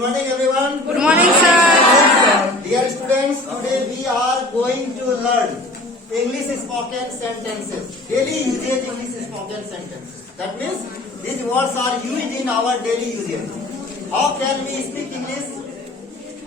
morning everyone. Good morning, sir. Dear students, today we are going to learn English spoken sentences. Daily usage English spoken sentences. That means these words are used in our daily usage. How can we speak English?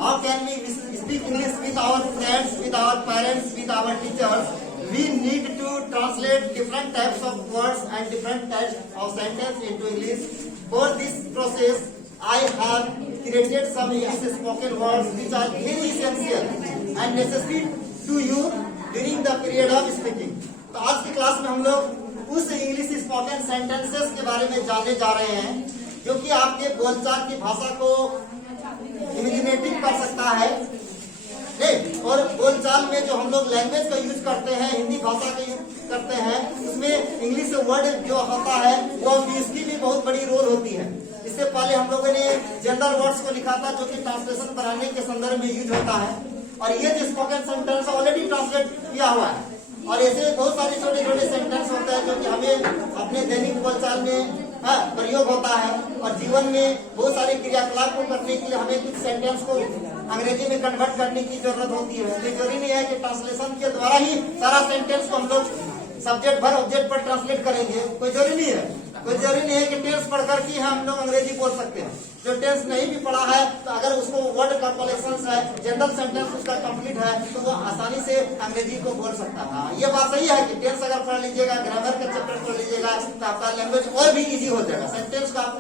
How can we speak English with our friends, with our parents, with our teachers? We need to translate different types of words and different types of sentences into English. For this process, I have created some English spoken words which are very essential and necessary to you during the period of speaking. तो आज की class में हम लोग उस English spoken sentences के बारे में जानने जा रहे हैं जो कि आपके बोलचाल की भाषा को इमेजिनेटिव कर सकता है। नहीं, और बोलचाल में जो हम लोग लैंग्वेज का यूज करते हैं, हिंदी भाषा का यूज करते हैं, उसमें इंग्लिश वर्ड जो होता है वो इसकी भी बहुत बड़ी रोल होती है। इससे पहले हम लोगों ने जनरल वर्ड्स को लिखा था जो कि ट्रांसलेशन बनाने के संदर्भ में यूज होता है, और ये जो स्पोकन सेंटेंस ऑलरेडी ट्रांसलेट किया हुआ है। और ऐसे बहुत सारे छोटे छोटे सेंटेंस होते हैं जो कि हमें अपने दैनिक बोलचाल में प्रयोग होता है, और जीवन में बहुत सारे क्रियाकलाप को करने के लिए हमें कुछ सेंटेंस को अंग्रेजी में कन्वर्ट करने की जरूरत होती है। इसलिए जरूरी नहीं है कि ट्रांसलेशन के द्वारा ही सारा सेंटेंस को हम लोग सब्जेक्ट भर ऑब्जेक्ट पर ट्रांसलेट करेंगे, कोई जरूरी नहीं है। कोई जरूरी नहीं है कि टेंस पढ़ करके हम लोग अंग्रेजी बोल सकते हैं। जो टेंस नहीं भी पढ़ा है तो अगर उसको वर्ड का कलेक्शन है, जनरल सेंटेंस उसका कंप्लीट है, तो वो आसानी से अंग्रेजी को बोल सकता है। ये बात सही है कि टेंस अगर पढ़ लीजिएगा, ग्रामर का चैप्टर पढ़ लीजिएगा, तो आपका लैंग्वेज और भी इजी हो जाएगा। सेंटेंस को आप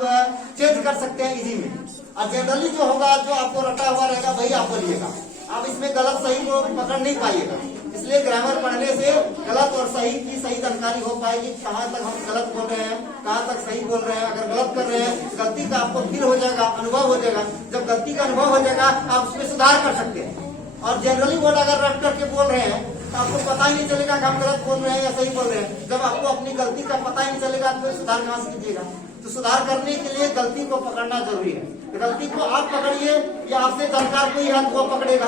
चेंज कर सकते हैं इजी में। और जनरली जो होगा, जो आपको रटा हुआ रहेगा, वही आप बोलिएगा। आप इसमें गलत सही को पकड़ नहीं पाइएगा। इसलिए ग्रामर पढ़ने से गलत और सही की सही जानकारी हो पाएगी। कहाँ तक हम गलत बोल रहे हैं, कहाँ तक सही बोल रहे हैं। अगर गलत कर रहे हैं, गलती का आपको फील हो जाएगा, अनुभव हो जाएगा। जब गलती का अनुभव हो जाएगा, आप उसमें सुधार कर सकते हैं। और जनरली वर्ड अगर रट करके बोल रहे हैं तो आपको पता ही नहीं चलेगा कि हम गलत बोल रहे हैं या सही बोल रहे हैं। जब आपको अपनी गलती का पता ही नहीं चलेगा तो सुधार कहाँ से कीजिएगा। तो सुधार करने के लिए गलती को पकड़ना जरूरी है। गलती को आप पकड़िए या आपसे जानकार कोई है वो पकड़ेगा।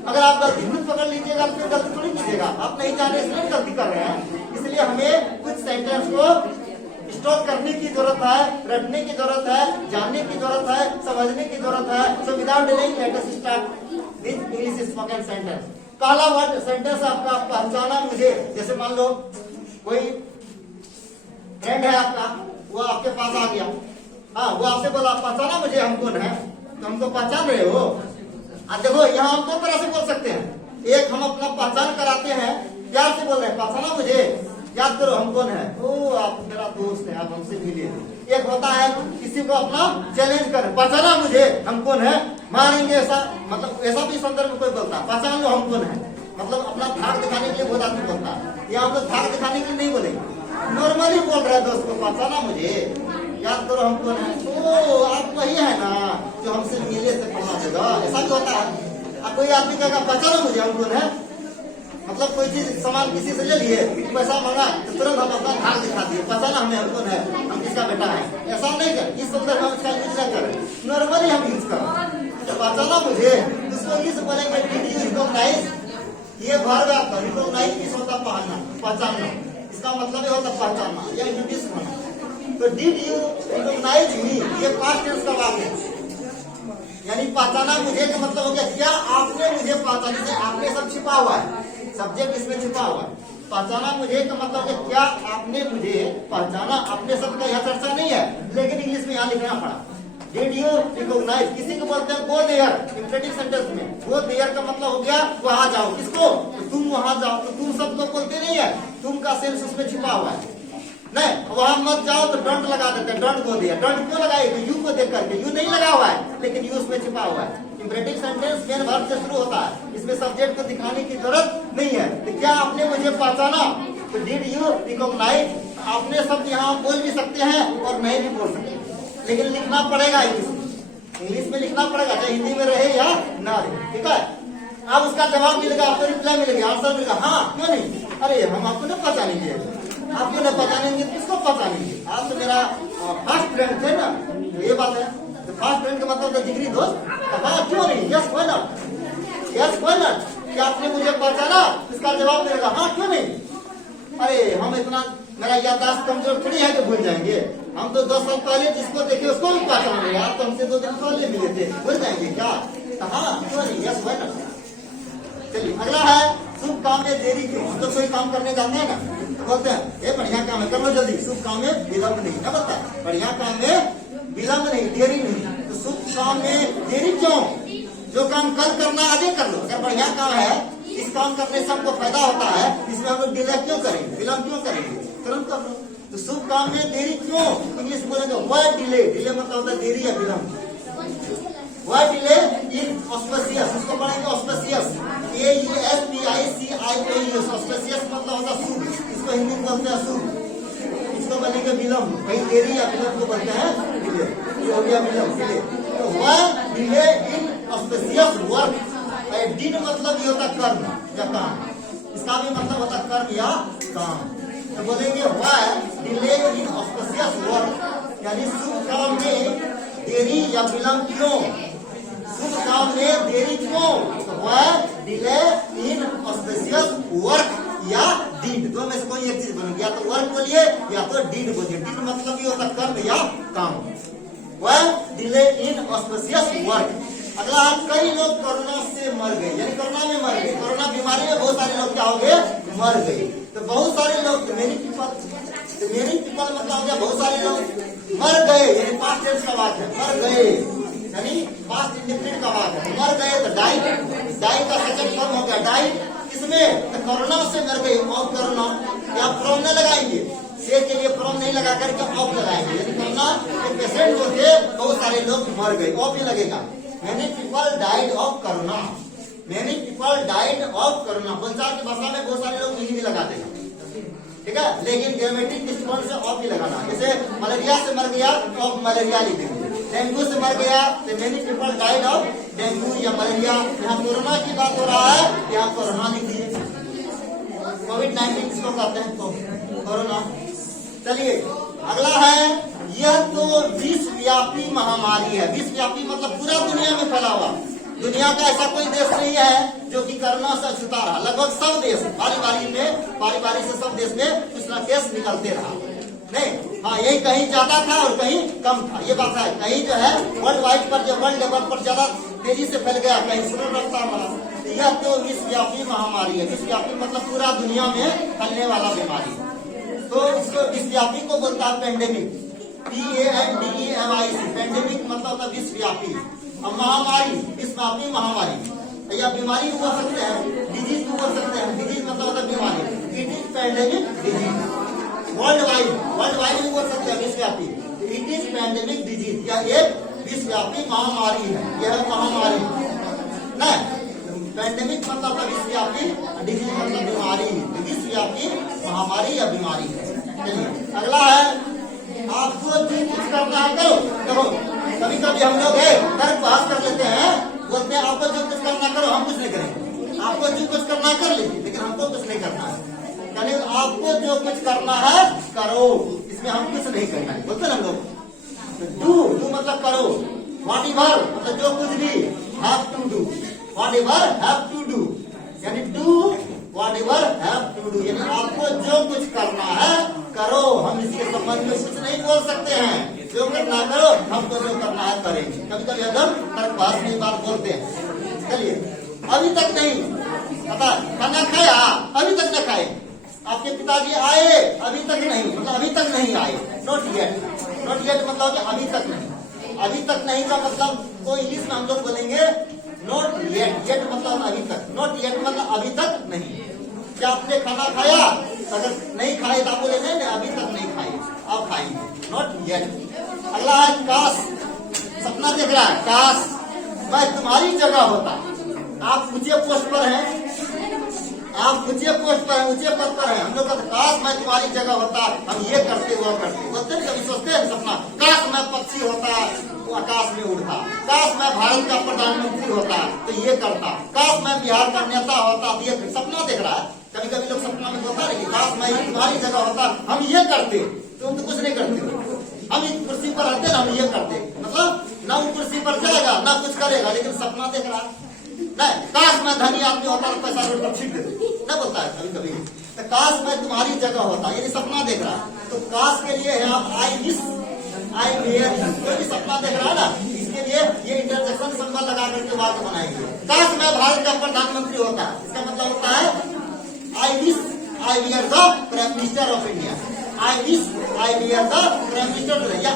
अगर आप गलती खुद पकड़ लीजिएगा तो फिर गलती थोड़ी कीजिएगा। आप नहीं जाने इसलिए गलती कर रहे हैं। इसलिए हमें कुछ सेंटेंस को स्टॉक करने की जरूरत है, रटने की जरूरत है, जानने की जरूरत है, समझने की जरूरत है। So without delaying let us start with English spoken sentence. पहला वर्ड सेंटेंस आपका पहचाना मुझे। जैसे मान लो कोई फ्रेंड है आपका, वो आपके पास आ गया, हाँ, वो आपसे बोला पहचाना मुझे, हम कौन है, तो हमको पहचान रहे हो। अब देखो यहाँ हम दो तरह से बोल सकते हैं। एक हम अपना पहचान कराते हैं, प्यार से बोल रहे हैं पहचाना मुझे, याद करो हम कौन है, ओ आप मेरा दोस्त है, आप हमसे मिलिए। एक होता है किसी को अपना चैलेंज कर, पहचाना मुझे, हम कौन है, मारेंगे, ऐसा मतलब ऐसा भी संदर्भ में कोई बोलता है पहचान लो हम कौन है, मतलब अपना धाक दिखाने के लिए बहुत आदमी बोलता है। या हम लोग धाक दिखाने के लिए नहीं बोलेंगे, नॉर्मली बोल रहे हैं दोस्त को पहचाना मुझे, याद करो हम कौन है, ओ आप वही है ना जो हमसे मिले थे पढ़ा देगा। ऐसा भी होता है। अब कोई आदमी कहेगा पहचाना मुझे, हम कौन है, मतलब कोई चीज सामान किसी से ले लिए, पैसा मांगा तो तुरंत हम अपना धाक दिखा दिए, पहचाना हमें हम कौन है, हम किसका बेटा है। ऐसा नहीं कर, इस संदर्भ में उसका यूज न करें, नॉर्मली हम यूज करें। तो पहचाना मुझे, उसको इंग्लिश बोलेंगे डिड यू रिकॉग्नाइज। ये वर्ब आपका रिकॉग्नाइज किस होता, पहचानना। इसका मतलब ये होता पहचानना या इंट्रोड्यूस होना। तो डिड यू रिकॉग्नाइज मी, ये पास्ट टेंस का वाक्य है। यानी पहचाना मुझे का मतलब हो गया क्या आपने मुझे पहचाना। जैसे आपने सब छिपा हुआ है, सब्जेक्ट इसमें छिपा हुआ है। पहचाना मुझे का मतलब है क्या आपने मुझे पहचाना। अपने सब का यह चर्चा नहीं है, लेकिन इंग्लिश में यहाँ लिखना पड़ा। डिड यू रिकॉग्नाइज, किसी को बोलते हैं गो देयर इंपेरेटिव सेंटेंस में। गो देयर का मतलब हो गया वहां जाओ। किसको, तो तुम वहां जाओ। तो तुम सब लोग बोलते नहीं है, तुम का सेंस उसमें छिपा हुआ है। नहीं, वहां मत जाओ तो डोंट लगा देते हैं, डोंट गो देयर। डोंट क्यों लगाए, यू को देख करके, यू नहीं लगा हुआ है लेकिन यू उसमें छिपा हुआ है। इंपेरेटिव सेंटेंस मेन वर्ब से शुरू होता है, इसमें सब्जेक्ट को दिखाने की जरूरत नहीं है। तो क्या आपने मुझे पहचाना, तो डिड यू रिकॉग्नाइज। आपने सब यहाँ बोल भी सकते हैं और नहीं भी बोल सकते, लेकिन लिखना पड़ेगा इंग्लिश में लिखना पड़ेगा, चाहे हिंदी में रहे या ना रहे। ठीक है, अब उसका जवाब मिलेगा, आपको रिप्लाई मिलेगा, आंसर मिलेगा। हाँ क्यों नहीं, अरे हम आपको नहीं पहचानेंगे, आपको नहीं पहचानेंगे, किसको पहचानेंगे, आप तो मेरा फर्स्ट फ्रेंड थे ना। तो ये बात है, तो फर्स्ट फ्रेंड का मतलब जिगरी दोस्त। हाँ क्यों नहीं, yes why not, yes why not. क्या आपने मुझे पहचाना, इसका जवाब मिलेगा हाँ क्यों नहीं। अरे हम इतना मेरा याददाश्त कमजोर थोड़ी है कि भूल जाएंगे। हम तो 10 साल पहले जिसको देखे उसको भी पहचान रहे, आप तो हमसे 2 दिन पहले मिले थे, भूल जाएंगे क्या? हाँ क्यों नहीं, यस वह ना। चलिए अगला है शुभ काम में देरी क्यों। हम तो कोई काम करने जाते हैं ना तो बोलते हैं ये बढ़िया काम है कर लो जल्दी, शुभ काम में विलम्ब नहीं, ना बोलता है बढ़िया काम में विलम्ब नहीं, देरी नहीं। तो शुभ काम में देरी क्यों? जो काम कल करना आगे कर लो। अगर बढ़िया काम है, इस काम करने से हमको फायदा होता है, इसमें हम लोग डिले क्यों करेंगे, विलम्ब क्यों करेंगे, तुरंत कर लो। तो शुभ काम में देरी क्यों, इंग्लिश बोलेंगे व्हाई डिले। डिले मतलब होता है देरी या विलम्ब। व्हाई डिले इन ऑस्पेशियस, इसको पढ़ेंगे ऑस्पेशियस, AUSPICIOUS। ऑस्पेशियस मतलब होता है शुभ, इसको हिंदी में बोलते हैं शुभ। इसको बनेंगे विलम्ब, कहीं देरी या विलम्ब को बोलते हैं डिले। ये हो गया विलम्ब, डिले। तो why delay in auspicious work. Did मतलब ये होता कर्म या काम, इसका भी मतलब होता कर्म या काम। तो बोलेंगे why delay in auspicious work, यानी शुभ काम में देरी या विलम्ब क्यों, शुभ काम में देरी क्यों। तो why delay in auspicious work या डीड, दो में से कोई एक चीज बनेगी, या तो वर्क बोलिए या तो डीड बोलिए। डीड मतलब ये होता कर्म या काम। Why delay in auspicious work. अगला कई लोग कोरोना से मर गए, यानी कोरोना में मर गए। कोरोना बीमारी में बहुत सारे लोग क्या हो गए, मर गए। तो बहुत सारे लोग मेनी पीपल मतलब हो गया बहुत सारे लोग मर गए, यानी पास्ट टेंस का वाक्य है, मर गए यानी पास्ट इंडेफिनिट का वाक्य है, मर गए। तो डाइड, डाइड का सेकंड फॉर्म हो गया डाइड। किसमें? तो कोरोना से मर गए। ऑफ कोरोना या फ्रॉम न लगाएंगे, से के लिए फ्रॉम नहीं लगा करके ऑफ लगाएंगे, यानी कोरोना के पेशेंट जो थे बहुत सारे लोग मर गए, ऑफ ही लगेगा। Many people died of corona. Many people died of corona। बोलचाल की भाषा में बहुत सारे लोग नहीं भी लगाते हैं, ठीक है, लेकिन ग्रामेटिक दृष्टिकोण से ऑफ ही लगाना। जैसे मलेरिया से मर गया तो ऑफ मलेरिया लिख देंगे, डेंगू से मर गया तो many people died of dengue या मलेरिया। यहाँ कोरोना की बात हो रहा है, यहाँ कोरोना लिखिए। कोविड-19 किसको कहते हैं, तो कोरोना। चलिए अगला है, यह तो विश्वव्यापी महामारी है। विश्वव्यापी मतलब पूरा दुनिया में फैला हुआ। दुनिया का ऐसा कोई देश नहीं है जो कि कोरोना से छूता रहा। लगभग सब देश बारी बारी से सब देश में कुछ न केस निकलते रहा। नहीं, हाँ यही कहीं ज्यादा था और कहीं कम था, ये बात है। कहीं जो है वर्ल्ड वाइड पर, जो वर्ल्ड लेवल पर ज्यादा तेजी से फैल गया, कहीं स्लो रफ्तार रहा। यह तो विश्वव्यापी महामारी है। विश्वव्यापी मतलब पूरा दुनिया में फैलने वाला बीमारी। तो इसको विश्वव्यापी को बोलता है पेंडेमिक, PANDEMIC। पेंडेमिक मतलब होता है विश्वव्यापी। अब महामारी, विश्वव्यापी महामारी या बीमारी बोल सकते हैं, डिजीज भी बोल सकते हैं। डिजीज मतलब होता है बीमारी, it is pandemic disease. World wide भी बोल सकते हैं विश्वव्यापी, इट इज पेंडेमिक डिजीज। यह एक विश्वव्यापी महामारी है, यह महामारी न। पेंडेमिक मतलब होता है विश्वव्यापी, डिजीज मतलब बीमारी, विश्वव्यापी महामारी या बीमारी है। चलिए अगला है, आपको जो कुछ करना है करो। कभी कभी हम लोग तर्क बहस कर लेते हैं, बोलते हैं आपको जो कुछ करना करो, हम कुछ नहीं करेंगे। आपको जो कुछ करना कर लीजिए, लेकिन हमको कुछ नहीं करना है। यानी आपको जो कुछ करना है करो, इसमें हम कुछ नहीं करना है, बोलते ना हम लोग। डू मतलब करो, व्हाट एवर मतलब जो कुछ भी, have to do, whatever have to do, यानी do whatever have to do, यानी आपको जो कुछ करना है करो। हम इसके संबंध में कुछ नहीं बोल सकते हैं, जो करना करो, हमको जो करना है करेंगे। कभी कभी अदम तर्क बहस में बात बोलते हैं। चलिए अभी तक नहीं पता, खाना खाया अभी तक न खाए, आपके पिताजी आए अभी तक नहीं, मतलब अभी तक नहीं आए, नॉट येट। नॉट येट मतलब अभी तक नहीं। अभी तक नहीं का मतलब को इंग्लिश में हम लोग बोलेंगे नॉट येट। येट मतलब अभी तक, नॉट येट मतलब अभी तक नहीं। क्या आपने खाना खाया? अगर नहीं खाए तो आप बोले नहीं अभी तक नहीं खाए, आप खाएंगे, नॉट येट। अगला है काश, सपना देख रहा है, काश मैं तुम्हारी जगह होता। आप ऊंचे पोस्ट पर हैं, आप ऊंचे पोस्ट पर हैं, ऊंचे पद पर हैं। हम लोग कहते काश मैं तुम्हारी जगह होता, हम ये करते वो करते। बोलते हैं कभी सोचते हैं सपना, काश मैं पक्षी होता वो आकाश में उड़ता, काश मैं भारत का प्रधानमंत्री होता तो ये करता, काश मैं बिहार का नेता होता तो ये। सपना देख रहा है। कभी कभी लोग सपना में होता है काश मैं तुम्हारी जगह होता, हम ये करते, तुम तो कुछ नहीं करते। हम इस कुर्सी पर रहते ना, हम ये करते, मतलब ना वो कुर्सी पर जाएगा ना कुछ करेगा, लेकिन सपना देख रहा है। नहीं, काश मैं धनी आदमी होता तो पैसा रोड पर छीट देते, न बोलता है कभी कभी। तो काश मैं तुम्हारी जगह होता, यानी सपना देख रहा। तो काश के लिए है आप I wish I were you, जो भी सपना देख रहा है ना, इसके लिए ये इंटरजेक्शन सिंबल लगा करके वाक्य बनाएंगे। काश मैं भारत का प्रधानमंत्री होता, इसका मतलब होता है I wish I were the prime minister of India. I wish I were the prime minister, या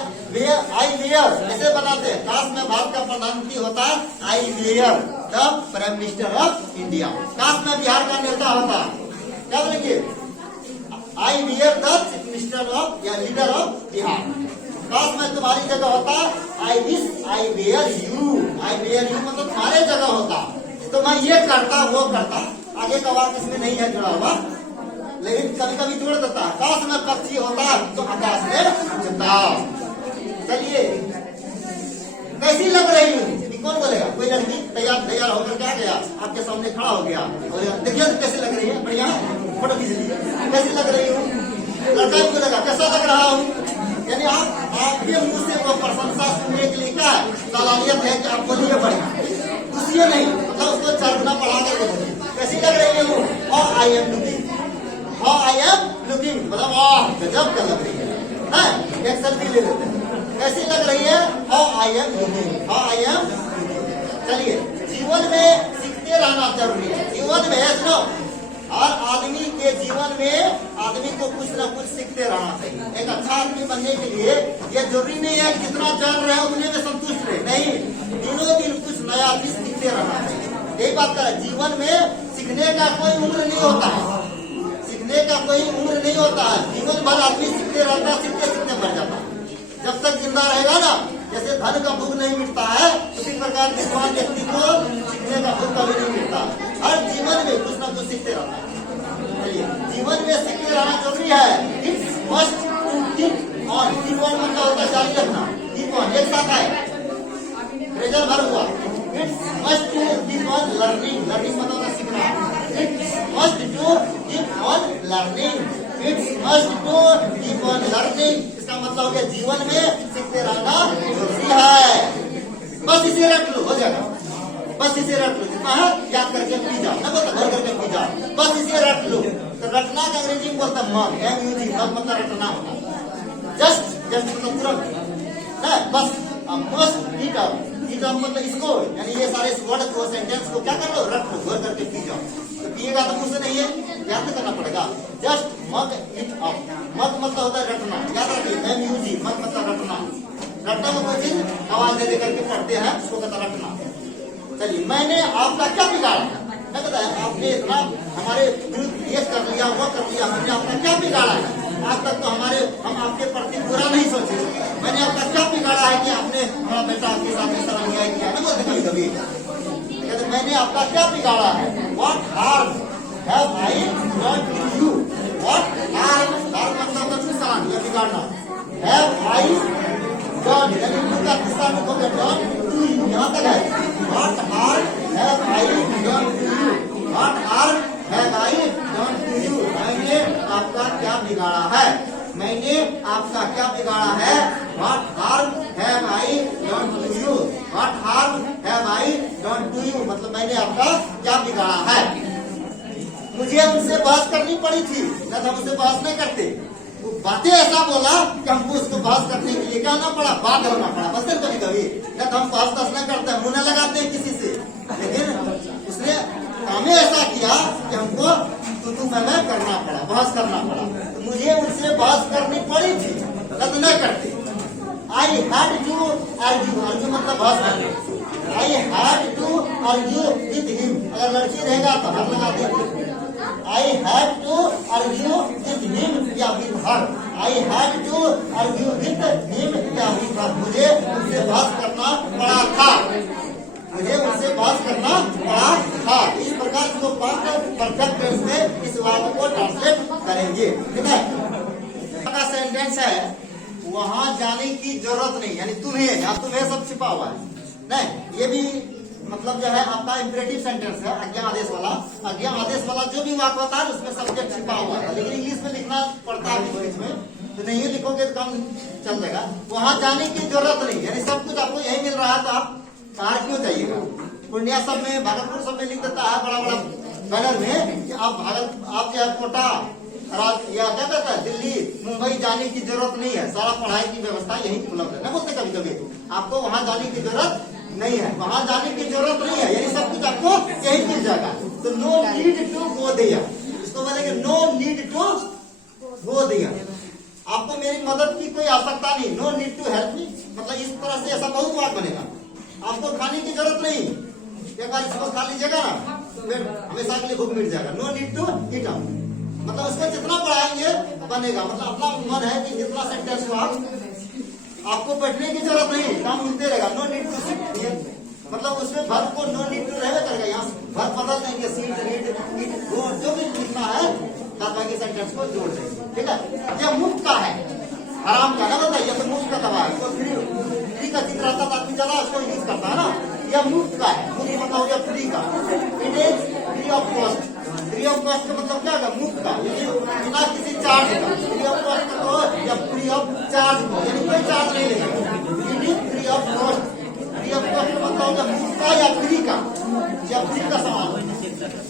आई वेयर ऐसे बनाते हैं। काश मैं भारत का प्रधानमंत्री होता, I were the prime minister of India. काश मैं बिहार का नेता होता, क्या बोलेंगे, I were the chief minister of या लीडर ऑफ बिहार। काश मैं तुम्हारी जगह होता, I wish I were you. I were you मतलब तुम्हारे जगह होता तो मैं ये करता वो करता। आगे का वाक्य इसमें नहीं है जुड़ा हुआ, लेकिन कभी कभी जोड़ देता है। काश मैं पक्षी होता तो आकाश में उड़ता। चलिए, कैसी लग रही हूँ, कौन बोलेगा? कोई लड़की तैयार होकर के आ गया, आपके सामने खड़ा हो गया और देखिए तो कैसे लग रही है, बढ़िया फोटो खींच लीजिए, कैसी लग रही हूँ। लड़का भी बोलेगा कैसा लग रहा हूँ, यानी आपके मुंह से वो प्रशंसा सुनने के लिए क्या है, सलाहियत है कि आप बोलिए बढ़िया, पूछिए नहीं, मतलब उसको चढ़ना पढ़ा कर बोलिए कैसी लग रही हूँ। और I am looking, I am looking मतलब वाह गजब क्या लग रही है। एक सेल्फी ले लेते हैं, कैसी लग रही है, how I am looking, how I am. चलिए, जीवन में सीखते रहना जरूरी है। जीवन में है सुनो, और आदमी के जीवन में आदमी को कुछ न कुछ सीखते रहना चाहिए। एक अच्छा आदमी बनने के लिए ये जरूरी नहीं है जितना जान रहे उतने में संतुष्ट रहे, नहीं, दिनों दिन कुछ नया चीज सीखते रहना चाहिए। यही बात है, जीवन में सीखने का कोई उम्र नहीं होता है, सीखने का कोई उम्र नहीं होता है। जीवन भर आदमी सीखते रहता है, सीखते सीखते मर जाता है। जब तक जिंदा रहेगा ना, जैसे धन का भूख नहीं मिटता है, उसी प्रकार विद्वान व्यक्ति को सीखने का भूख कभी नहीं मिटता। हर जीवन में कुछ न कुछ सीखते रहना है। चलिए, जीवन में सीखते रहना जरूरी है। It's must to keep on, keep on मतलब होता है जारी रखना, कीप ऑन एक साथ है, प्रेजेंट भर हुआ। It's must to keep on learning, learning मतलब होता है सीखना। It's must to keep on learning, it's must to keep on learning, इसका मतलब हो गया जीवन में सीखते रहना जरूरी है। बस इसे रख लो, हो जाएगा, बस इसे रख लो, जितना है याद करके पी जाओ, ना बोलता घर करके पी जाओ, बस इसे रख लो। तो रटना का अंग्रेजी में बोलता मग, MUG, मग मतलब रटना होता, जस्ट मतलब तुरंत ना, बस मस्ट ईट अप, ईट अप मतलब इसको, यानी ये सारे वर्ड को सेंटेंस को क्या कर लो, रख लो, घर करके पी जाओ। तो पिएगा तो मुझसे नहीं है, याद करना पड़ेगा। जस्ट मग इट अप, मग मतलब होता है रटना, याद रखिए, MUG, मग मतलब रटना। रटना में कोई चीज आवाज दे करके पढ़ते हैं, उसको कहता रटना। चलिए, मैंने आपका क्या बिगाड़ा, मैं कहता है आपने इतना हमारे विरुद्ध ये कर लिया वो कर लिया, हमने आपका क्या बिगाड़ा है। आज तक तो हम आपके प्रति बुरा नहीं सोचे, मैंने आपका क्या बिगाड़ा है कि आपने हमारा बेटा आपके सामने इस तरह अन्याय किया, ना बोलते कभी कभी, कहते मैंने आपका क्या बिगाड़ा है। What harm have I done to you? What harm मतलब नुकसान या बिगाड़ना, have I done यानी उनका नुकसान हो गया, done to you यहाँ तक है। What harm have I done to you? What harm have I done to you? मैंने आपका क्या बिगाड़ा है, मैंने आपका क्या बिगाड़ा है। What harm have I done to you? What harm have I done to you? मतलब मैंने आपका क्या बिगाड़ा है। मुझे उनसे बहस करनी पड़ी थी, न हम उससे बहस नहीं करते, वो बातें ऐसा बोला कि हमको उसको बहस करने के लिए क्या होना पड़ा, बात होना पड़ा। बस कभी कभी न हम बहस नहीं करते, मुंह न लगाते हैं किसी से, लेकिन उसने हमें ऐसा किया कि हमको तू मैं करना पड़ा, बहस करना पड़ा। तो मुझे उनसे बहस करनी पड़ी थी, रद्द न करते। I had to argue, argue मतलब बहस करना। I had to argue with him, अगर लड़की रहेगा तो हम लगा देंगे। I had to argue with him या with her. I had to argue with him या with her. मुझे उनसे बहस करना पड़ा था, मुझे उनसे बहस करना पड़ा था। इस प्रकार जो परफेक्ट टेंस में इस वाक्य को ट्रांसलेट करेंगे, ठीक है। का सेंटेंस है वहां जाने की जरूरत नहीं, यानी तुम्हें सब छिपा हुआ है नहीं, ये भी मतलब जो है आपका इंपरेटिव सेंटेंस है, आज्ञा आदेश वाला। आज्ञा आदेश वाला जो भी वाक्य होता है उसमें सब्जेक्ट छिपा हुआ है, लेकिन इंग्लिश में लिखना पड़ता है बीच में, तो नहीं लिखोगे तो काम चल जाएगा। वहां जाने की जरूरत नहीं, यानी सब कुछ आपको यही मिल रहा है, तो आप बाहर क्यों जाइएगा। पूर्णिया सब में, भागलपुर सब में लिख देता है बड़ा बड़ा बैनर में कि आप जो है कोटा या क्या कहता है दिल्ली मुंबई जाने की जरूरत नहीं है, सारा पढ़ाई की व्यवस्था यही उपलब्ध है। ना बोलते कभी कभी आपको वहां जाने की जरूरत नहीं है, वहां जाने की जरूरत नहीं है, यानी सब कुछ आपको यही मिल जाएगा। तो no need to go there, इसको बोलेंगे no need to go there. आपको मेरी मदद की कोई आवश्यकता नहीं, no need to help me, मतलब इस तरह से ऐसा बहुत वाक्य बनेगा। आपको खाने की जरूरत नहीं, एक बार इसको खा लीजिएगा ना फिर हमेशा के लिए भूख मिट जाएगा। No need to eat up, मतलब उसको जितना बढ़ाएंगे बनेगा, मतलब अपना मन है कि जितना सेंटेंस को आपको बैठने की जरूरत नहीं, काम मिलते रहेगा। नो नीड टू सिट, मतलब उसमें वर्ब को नो नीड टू रहेगा करेगा, यहाँ वर्ब बदल देंगे, सीट रीड ईट गो जो भी लिखना है बाकी सेंटेंस को जोड़ देंगे। ठीक है, यह मुफ्त का है, आराम का ना बताइए, तो मुफ्त का दवा है, तो फ्री का चित्र आता तो आदमी ज्यादा उसको यूज करता है ना। यह मुफ्त का है, मुफ्त मतलब हो गया फ्री का, it is free of cost. Free of cost का मतलब क्या है, मुफ्त का, यानी बिना किसी चार्ज का। फ्री ऑफ कॉस्ट को या फ्री ऑफ चार्ज को, यानी कोई चार्ज नहीं लेगा, it is free of cost. Free of cost का मतलब हो गया मुफ्त का या फ्री का, या फ्री का सामान।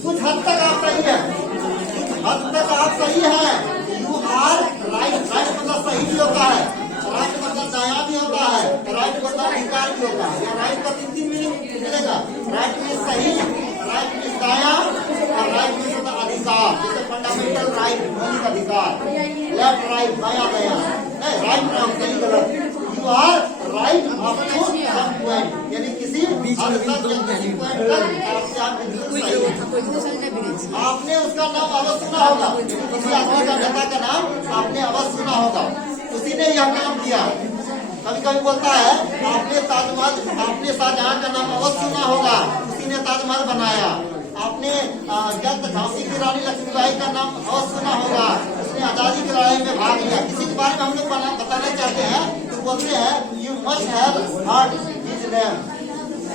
कुछ हद तक आप सही है, कुछ हद तक आप सही है, यू आर राइट। राइट मतलब सही भी होता है, राइट मतलब दाया भी होता है, राइट मतलब अधिकार भी होता है। या राइट का 3 मीनिंग मिलेगा, राइट में सही, राइट में दाया, और राइट में होता अधिकार, जैसे फंडामेंटल राइट मौलिक अधिकार, लेफ्ट राइट दाया दाया, राइट रॉन्ग सही गलत। You are right up to some point, यानी किसी हद तक या किसी पॉइंट तक आपसे आप बिल्कुल सही है। आपने उसका नाम अवश्य सुना होगा, किसी आदमी का नेता का नाम आपने अवश्य सुना होगा, उसी ने यह काम किया। कभी कभी बोलता है आपने ताजमहल, आपने शाहजहां का नाम अवश्य सुना होगा, उसी ने ताजमहल बनाया। आपने झांसी की रानी लक्ष्मीबाई का नाम अवश्य सुना होगा, उसने आजादी की लड़ाई में भाग लिया। किसी के बारे में हम लोग बताना चाहते हैं तो बोलते हैं you must have heard his name,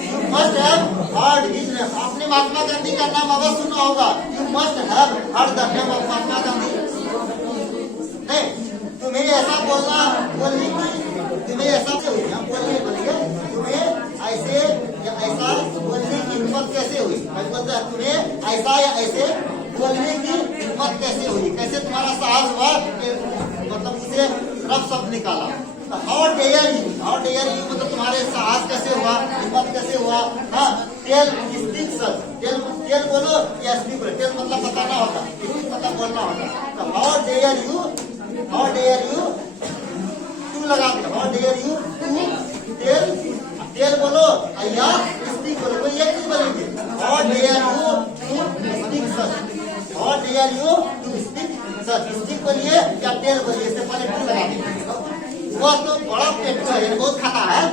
you must have heard his name. आपने महात्मा गांधी का नाम अवश्य सुना होगा, you must have heard the name of Mahatma Gandhi. नहीं, तुम्हें ऐसा बोलने की, तुम्हें ऐसा बोलने बोलेंगे, तुम्हें ऐसे या ऐसा बोलने की हिम्मत कैसे हुई। बोलता है तुम्हें ऐसा या ऐसे बोलने की हिम्मत कैसे हुई, कैसे तुम्हारा साहस हुआ, मतलब उसे रफ शब्द निकाला। How dare you, how dare you मतलब तुम्हारे साहस कैसे हुआ, हिम्मत कैसे हुआ। हाँ, टेल स्पीक सर, टेल बोलो या स्पीक बोलो। टेल मतलब बताना होता, स्पीक मतलब बोलना होता। तो how dare you, how dare you to लगा दो, how dare you to tell, tell बोलो या स्पीक बोलो, कोई एक चीज बोलेंगे। How dare you to speak sir, how dare you to speak sir. Speak बोलिए या टेल बोलिए, इससे पहले टू लगा दीजिए। वो तो बड़ा पेटू है, बहुत खाता है,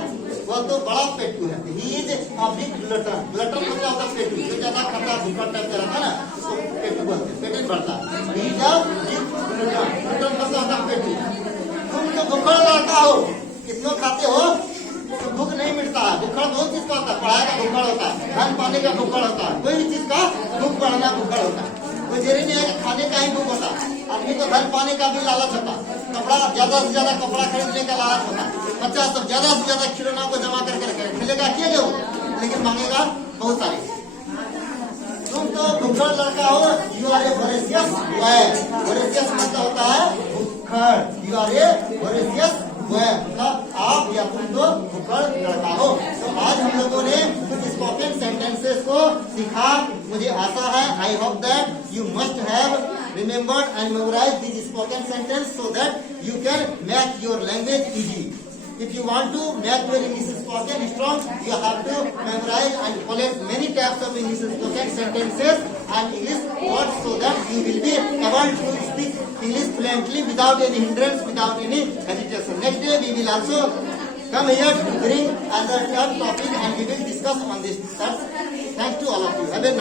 वो तो बड़ा पेटू है। He is a big glutton, glutton मतलब होता है पेटू, जो ज्यादा खाता भूखा टाइप का रहता है ना, उसको पेटू बोलते हैं, पेट बढ़ता है। He is a big glutton, glutton मतलब होता है पेटू। तुम जो भूखा लड़का हो, कितना खाते हो तो भूख नहीं मिटता है। भूखा बहुत चीज का होता है, पढ़ाई का भूखा होता है, धन पाने का भूखा होता है, कोई भी चीज का भूख बढ़ना भूखा होता है। कोई जरूरी नहीं है कि खाने का ही भूख होता, आदमी को धन पाने का भी लालच होता, कपड़ा ज्यादा से ज्यादा कपड़ा खरीदने का लालच होता, बच्चा सब ज्यादा से ज्यादा खिलौना को जमा करके रखे, खेलेगा किए लेकिन मांगेगा बहुत सारे। तुम तो भूखड़ लड़का हो, you are a voracious boy. Voracious मतलब होता है भूखड़, you are a voracious boy, आप या तुम तो भूखड़ लड़का हो। तो आज हम लोगों ने कुछ स्पोकन सेंटेंसेस को सीखा। मुझे आशा है, I hope that you must have remembered and memorized these spoken sentence so that you can make your language easy. If you want to make your English spoken strong, you have to memorize and collect many types of English spoken sentences and English words so that you will be able to speak English fluently without any hindrance, without any hesitation. Next day we will also come here to bring another topic and we will discuss on this. Thanks to all of you. Have a